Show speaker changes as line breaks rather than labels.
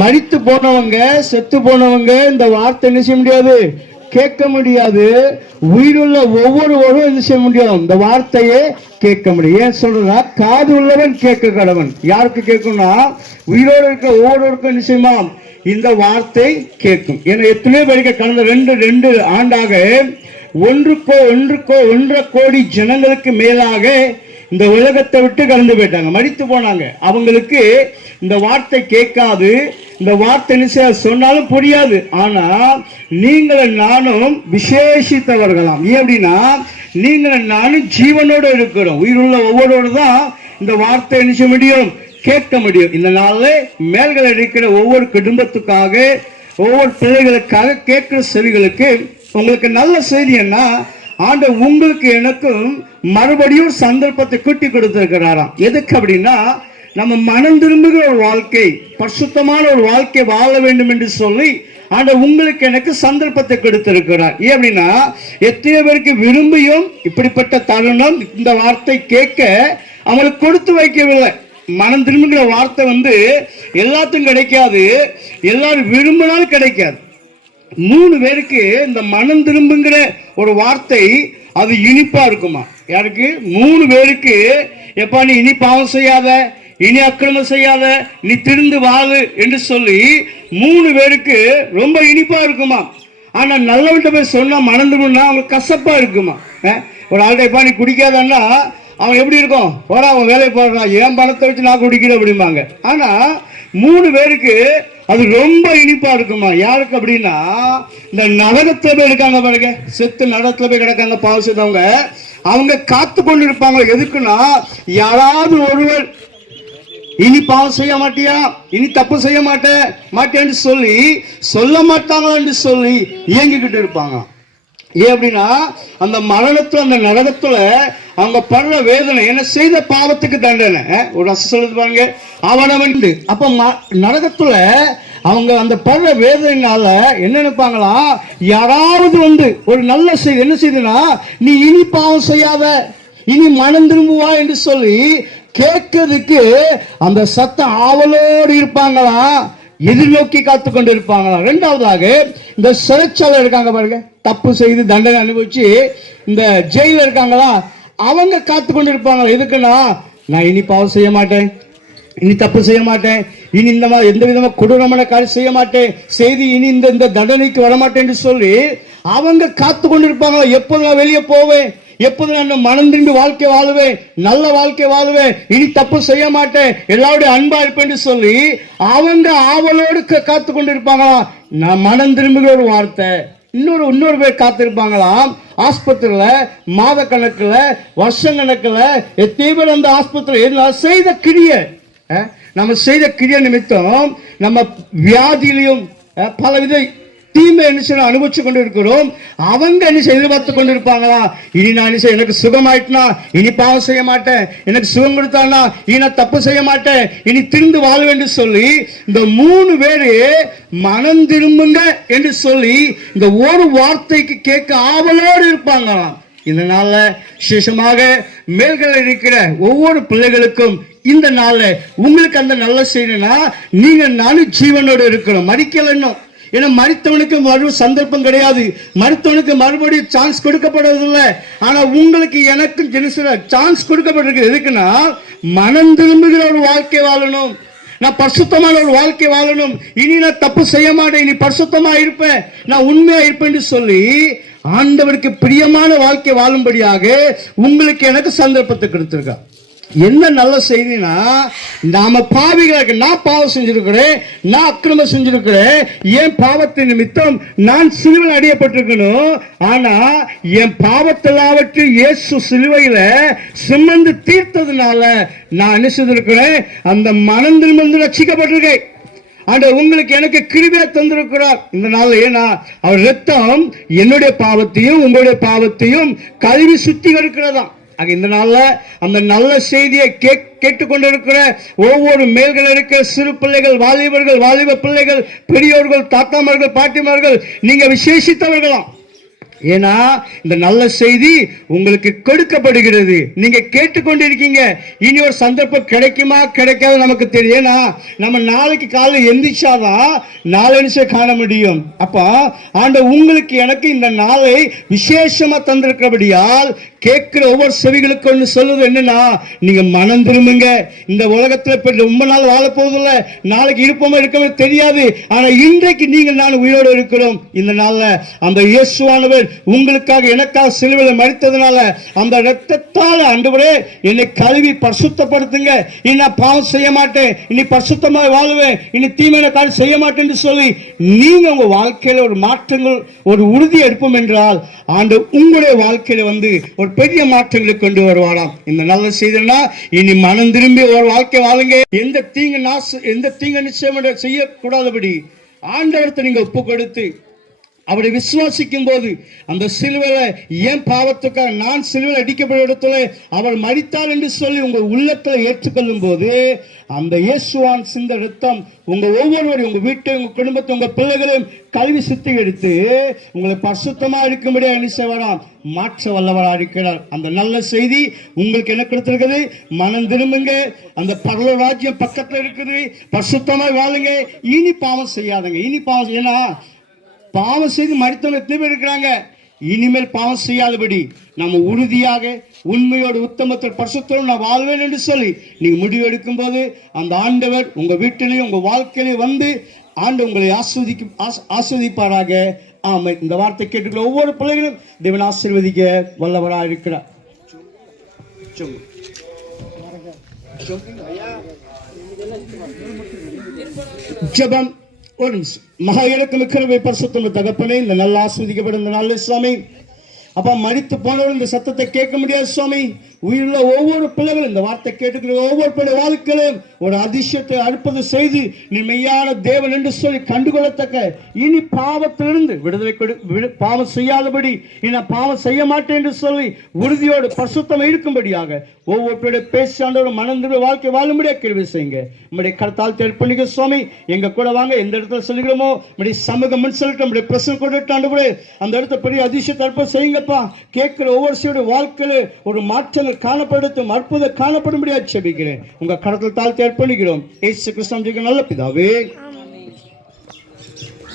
மரித்து போனவங்க செத்து போனவங்க இந்த வார்த்தை என்ன செய்ய முடியாது? கேட்க முடியாது. உயிருள்ள ஒவ்வொருவரும் என்ன செய்ய முடியும்? இந்த வார்த்தையே கேட்க முடியும். ஏன் சொல்றா காது உள்ளவன் கேட்க கடவன். யாருக்கு கேட்கும்னா உயிரோடு இருக்க ஒவ்வொருவருக்கும் என்ன இந்த வார்த்தை கேட்கும். ஏன்னா எத்தனையோ பேருக்கு கடந்த ரெண்டு ரெண்டு ஆண்டாக ஒன்றுக்கோ ஒன்றுக்கோ ஒன்றரை கோடி ஜனங்களுக்கு மேலாக இந்த உலகத்தை விட்டு கடந்து போயிட்டாங்க. மடித்து போனாங்க. அவங்களுக்கு இந்த வார்த்தை கேட்காது. இந்த வார்த்தை என்ன செய்ய சொன்னாலும் புரியாது. ஆனா நீங்களும் நானும் விசேஷித்தவர்களாம். ஏன் அப்படின்னா நீங்களும் நானும் ஜீவனோட இருக்கிறோம். உயிருள்ள ஒவ்வொருவரு தான் இந்த வார்த்தை நினைச்ச முடியும்? கேட்க முடியும். இந்த நாளில் மேல்கள் இருக்கிற ஒவ்வொரு குடும்பத்துக்காக ஒவ்வொரு பிள்ளைகளுக்காக கேட்கிற செவிகளுக்கு உங்களுக்கு நல்ல செய்தி என்ன? ஆண்ட உங்களுக்கு எனக்கும் மறுபடியும் சந்தர்ப்பத்தை கூட்டி கொடுத்திருக்கிறாராம். எதுக்கு அப்படின்னா நம்ம மனம் திரும்புகிற ஒரு வாழ்க்கை பரிசுத்தமான ஒரு வாழ்க்கை வாழ வேண்டும் என்று சொல்லி ஆண்ட உங்களுக்கு எனக்கு சந்தர்ப்பத்தை கொடுத்திருக்கிறார். ஏன் அப்படின்னா எத்தனை பேருக்கு விரும்பியும் இப்படிப்பட்ட தருணம் இந்த வார்த்தை கேட்க அவங்களுக்கு கொடுத்து வைக்கவில்லை. மனம் திரும்புகிற வார்த்தை வந்து எல்லாத்துக்கும் கிடைக்காது எல்லாரும் விரும்பினாலும் கிடைக்காது. மூணு பேருக்கு இந்த மனம் திரும்புங்கிற ஒரு வார்த்தை அது இனிப்பா இருக்குமா? யாருக்கு? மூணு பேருக்கு எப்பா நீ இனி பாவம் செய்யாத இனி அக்கிரமம் செய்யாத நீ திருந்து வாழு என்று சொல்லி மூணு பேருக்கு ரொம்ப இனிப்பா இருக்குமா? ஆனா நல்லவன்ட்ட போய் சொன்னா மனம் திரும்பினா அவங்களுக்கு கசப்பா இருக்குமா? ஒரு ஆள்கிட்ட எப்பா நீ குடிக்காதன்னா அவன் எப்படி இருக்கும்? போடா அவன் வேலையை போடுறான் ஏன் பணத்தை வச்சு நான் குடிக்கிறேன்? அப்படிம்பாங்க. ஆனா மூணு பேருக்கு அது ரொம்ப இனிப்பா இருக்குமா? யாருக்கு அப்படின்னா இந்த நரகத்துல போய் இருக்காங்க பாருங்க. செத்து நரகத்துல போய் கிடக்காங்க பாவம் செய்தவங்க. அவங்க காத்து கொண்டு இருப்பாங்க எதுக்குன்னா யாராவது ஒருவர் இனி பாவம் செய்ய மாட்டியா? இனி தப்பு செய்ய மாட்டேன் மாட்டேன்னு சொல்லி சொல்ல மாட்டாங்களோ என்று சொல்லி இயங்கிக்கிட்டு இருப்பாங்க ஏன் அப்படின்னா அந்த மரணத்துல அந்த நரகத்துல அவங்க படுற வேதனை என்ன செய்த பாவத்துக்கு தண்டனை? ஒரு ரசம் சொல்லுது பாருங்க. அவனவன் அப்ப ம- நரகத்துல அவங்க அந்த படுற வேதனைனால என்ன நினைப்பாங்களா? யாராவது வந்து ஒரு நல்ல செய்தி என்ன செய்துனா நீ இனி பாவம் செய்யாத இனி மனம் திரும்புவா என்று சொல்லி கேட்கறதுக்கு அந்த சத்தம் ஆவலோடு இருப்பாங்களா? எதிர்நோக்கி காத்து கொண்டு இருப்பாங்களா ரெண்டாவதாக இந்த சிறைச்சாலை இருக்காங்க பாருங்க. தப்பு செய்து தண்டனை அனுபவிச்சு இந்த ஜெயில இருக்காங்களா? அவங்க காத்து கொண்டு இருப்பாங்களா எதுக்குன்னா நான் இனி பாவம் செய்ய மாட்டேன். இனி தப்பு செய்ய மாட்டேன். இனி இந்த மாதிரி எந்த விதமாக கொடூரமான காரியம் செய்ய மாட்டேன். செய்தி இனி இந்த இந்த தண்டனைக்கு வரமாட்டேன்னு சொல்லி அவங்க காத்து கொண்டு இருப்பாங்களா நான் வெளியே போவேன். எப்போது நான் மனம் திண்டு வாழ்க்கை வாழுவேன் நல்ல வாழ்க்கை வாழுவேன் இனி தப்பு செய்ய மாட்டேன் எல்லாருடைய அன்பா இருப்பேன்னு சொல்லி அவங்க ஆவலோடு க- காத்து கொண்டு நான் மனம் திரும்புகிற ஒரு வார்த்தை. இன்னொரு இன்னொரு பேர் காத்திருப்பாங்களாம் ஆஸ்பத்திரியில மாத கணக்கில் வருஷம் கணக்கில் எத்தனை அந்த ஆஸ்பத்திரி செய்த கிரியை. நம்ம செய்த கிரியை நிமித்தம் நம்ம வியாதியிலையும் பலவித தீமை என்ன செய்ய அனுபவிச்சு கொண்டு இருக்கிறோம் அவங்க என்ன செய்ய எதிர்பார்த்து கொண்டு இருப்பாங்களா இனி நான் என்ன செய்ய எனக்கு சுகமாயிட்டுனா இனி பாவம் செய்ய மாட்டேன். எனக்கு சுகம் கொடுத்தானா இனி நான் தப்பு செய்ய மாட்டேன். இனி திருந்து வாழ் என்று சொல்லி இந்த மூணு பேரு மனம் திரும்புங்க என்று சொல்லி இந்த ஒரு வார்த்தைக்கு கேட்க ஆவலோடு இருப்பாங்களாம். இதனால விசேஷமாக மேல்கள் இருக்கிற ஒவ்வொரு பிள்ளைகளுக்கும் இந்த நாள்ல உங்களுக்கு அந்த நல்ல செய்யணும்னா நீங்க நானும் ஜீவனோடு இருக்கணும் மறிக்கல இன்னும். ஏன்னா மறித்தவனுக்கு மறு சந்தர்ப்பம் கிடையாது. மறித்தவனுக்கு மறுபடியும் சான்ஸ் கொடுக்கப்படுறதில்லை ஆனா உங்களுக்கு எனக்கும் ஜெனிசில சான்ஸ் கொடுக்கப்பட்டிருக்கு எதுக்குன்னா மனம் திரும்புகிற ஒரு வாழ்க்கை வாழணும். நான் பரிசுத்தமான ஒரு வாழ்க்கை வாழணும். இனி நான் தப்பு செய்ய மாட்டேன். இனி பரிசுத்தமா இருப்பேன். நான் உண்மையா இருப்பேன் சொல்லி ஆண்டவருக்கு பிரியமான வாழ்க்கை வாழும்படியாக உங்களுக்கு எனக்கு சந்தர்ப்பத்தை கொடுத்துருக்கான் என்ன நல்ல செய்தினா நாம பாவிகளுக்கு நான் பாவம் செஞ்சிருக்கிறேன் நான் அக்கிரமம் செஞ்சிருக்கிறேன் என் பாவத்தின் நிமித்தம் நான் சிலுவையில் அடியப்பட்டிருக்கணும். ஆனா என் பாவத்தெல்லாவற்றையும் இயேசு சிலுவையில சுமந்து தீர்த்ததுனால நான் என்ன அந்த மனம் திரும்பி ரசிக்கப்பட்டிருக்கேன் ஆண்டவர் உங்களுக்கு எனக்கு கிருபியா தந்திருக்கிறார். இந்த நாள் ஏன்னா அவர் ரத்தம் என்னுடைய பாவத்தையும் உங்களுடைய பாவத்தையும் கழுவி சுத்திகரிக்கிறதாம். ஆக இந்த நாள்ல அந்த நல்ல செய்தியை கேட் கேட்டுக்கொண்டிருக்கிற ஒவ்வொரு மேல்கள் இருக்கிற சிறு பிள்ளைகள் வாலிபர்கள் வாலிப பிள்ளைகள் பெரியோர்கள் தாத்தாமார்கள் பாட்டிமார்கள் நீங்க விசேஷித்தவர்களாம். ஏன்னா இந்த நல்ல செய்தி உங்களுக்கு கொடுக்கப்படுகிறது. நீங்க கேட்டுக்கொண்டிருக்கீங்க. இனி ஒரு சந்தர்ப்பம் கிடைக்குமா கிடைக்காது நமக்கு தெரியும். ஏன்னா நம்ம நாளைக்கு காலையில் எந்திரிச்சாதான் நாலு காண முடியும். அப்ப ஆண்ட உங்களுக்கு எனக்கு இந்த நாளை விசேஷமா தந்திருக்கிறபடியால் கேட்கிற ஒவ்வொரு செவிகளுக்கு ஒன்று சொல்லுது என்னன்னா நீங்க மனம் திரும்புங்க. இந்த உலகத்துல இப்ப ரொம்ப நாள் வாழ போதில்ல நாளைக்கு இருப்போமா இருக்கவே தெரியாது. ஆனா இன்றைக்கு நீங்க நான் உயிரோடு இருக்கிறோம். இந்த நாள்ல அந்த இயேசுவானவர் உங்களுக்காக எனக்காக சிலுவையில் மறித்ததுனால அந்த ரத்தத்தால் ஆண்டவரே என்னை கழுவி பரிசுத்தப்படுத்துங்க. இனி நான் பாவம் செய்ய மாட்டேன். இனி பரிசுத்தமாக வாழுவேன். இனி தீமையான காரியம் செய்ய மாட்டேன் சொல்லி நீங்க உங்க வாழ்க்கையில ஒரு மாற்றங்கள் ஒரு உறுதி எடுப்போம் என்றால் ஆண்டு உங்களுடைய வாழ்க்கையில வந்து ஒரு பெரிய மாற்றங்களை கொண்டு வருவாராம். இந்த நல்ல செய்தினா இனி மனம் திரும்பி ஒரு வாழ்க்கை வாழுங்க. எந்த தீங்கு நாச எந்த தீங்கு நிச்சயம் செய்யக்கூடாதபடி ஆண்டவரத்தை நீங்க ஒப்பு கொடுத்து அவரை விசுவாசிக்கும் போது அந்த சிலுவையில ஏன் பாவத்துக்காக நான் சிலுவையில் அடிக்கப்பட்ட இடத்துல அவர் மரித்தார் என்று சொல்லி உங்க உள்ளத்துல ஏற்றுக்கொள்ளும் போது அந்த இயேசுவான் சிந்த ரத்தம் உங்க ஒவ்வொருவரையும் உங்க வீட்டை உங்க குடும்பத்தை உங்க பிள்ளைகளையும் கல்வி எடுத்து உங்களை பரிசுத்தமா இருக்கும்படியா என்ன செய்வாராம் மாற்ற வல்லவரா இருக்கிறார். அந்த நல்ல செய்தி உங்களுக்கு என்ன கொடுத்திருக்குது? மனம் திரும்புங்க. அந்த பரல ராஜ்யம் பக்கத்துல இருக்குது. பரிசுத்தமா வாழுங்க. இனி பாவம் செய்யாதங்க. இனி பாவம் ஏன்னா பாவம் செய்து மறித்தவங்க எத்தனை பேர் இருக்கிறாங்க? இனிமேல் பாவம் செய்யாதபடி நம்ம உறுதியாக உண்மையோடு உத்தமத்தில் பரிசுத்தோடு நான் வாழ்வேன் என்று சொல்லி நீங்க முடிவு எடுக்கும் போது அந்த ஆண்டவர் உங்க வீட்டிலேயும் உங்க வாழ்க்கையிலையும் வந்து ஆண்டு உங்களை ஆஸ்வதிக்கும் ஆஸ்வதிப்பாராக. ஆமை இந்த வார்த்தை கேட்டுக்கிற ஒவ்வொரு பிள்ளைகளும் தேவன் ஆசீர்வதிக்க வல்லவராக இருக்கிறார். ஜபம் ஜெபம். ஒரு நிமிஷம் மகா இலக்கு இருக்கிற பரிசுத்தம் தகப்பனே இந்த நல்லா ஆஸ்வதிக்கப்படும் இந்த நல்ல சுவாமி அப்பா மறித்து போனவர்கள் இந்த சத்தத்தை கேட்க முடியாது சுவாமி. உயிருள்ள ஒவ்வொரு பிள்ளைகளும் இந்த வார்த்தை கேட்டுக்கிற ஒவ்வொரு பிள்ளை வாழ்க்கையிலும் ஒரு அதிசயத்தை அற்புத செய்து நீ மெய்யான தேவன் என்று சொல்லி கண்டுகொள்ளத்தக்க இனி பாவத்திலிருந்து விடுதலை கொடு பாவம் செய்யாதபடி இனி நான் பாவம் செய்ய மாட்டேன் என்று சொல்லி உறுதியோடு பசுத்தம் இருக்கும்படியாக ஒவ்வொரு பேருடைய பேசாண்டோட மனந்திர வாழ்க்கை வாழும்படியாக கேள்வி செய்யுங்க. நம்முடைய கருத்தால் தேர்ப்பணிக்க சுவாமி. எங்க கூட வாங்க எந்த இடத்துல சொல்லுகிறோமோ நம்முடைய சமூகம் முன் சொல்லிட்டு நம்முடைய பிரசன் கொண்டு அந்த இடத்த பெரிய அதிசயத்தை அற்புதம் செய்யுங்கப்பா கேட்கிற ஒவ்வொரு சிலையுடைய வாழ்க்கையில் ஒரு மாற்றங்கள் காணப்படுத்தும் அற்புதம் காணப்படும்படியாக செபிக்கிறேன். உங்கள் கடத்தில் தாழ்த்தி அர்ப்பணிக்கிறோம். ஏசு கிருஷ்ணன் நல்ல பிதாவே.